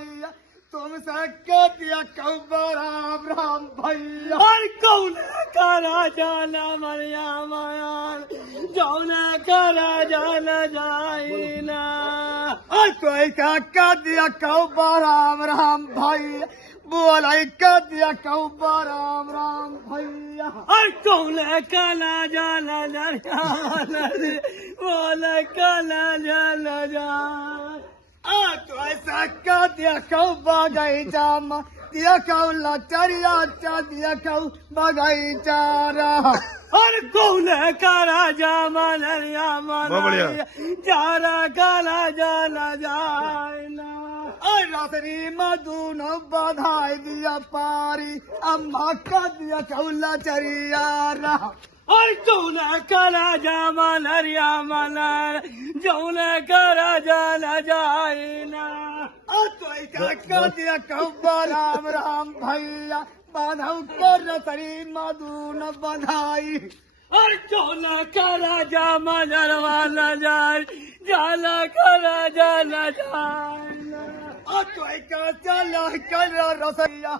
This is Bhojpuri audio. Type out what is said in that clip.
भैया तुमसे कह दिया कौबा राम राम भैया और कौन का राजा न मरिया मायान जौन का राजा न जाइना और कोई का कह दिया कौबा राम राम भैया बोला कह दिया कौबा राम राम भैया और कौन का राजा न जाया बोल का राजा न जाए तो ऐसा कह दिया कौबा बगीचा दिया कौ लचरिया दिया कौ बगीचा रहा और कौन का राजा मनरिया मनरिया जारा का राजा न जाइना और रात्रि मधुन बधाई दिया पारी अम्मा का दिया कौ लचरिया रहा और कौन का राजा मनरिया मनर जौन का राजा न जाइना तो ऐसा कह दिया कौबा राम राम भैया बाधव कर रात्रि मधुन बधाई और कौन का राजा मनरवा न जाए जाला का राजा न जाइना तो ऐसा चल कर रसैया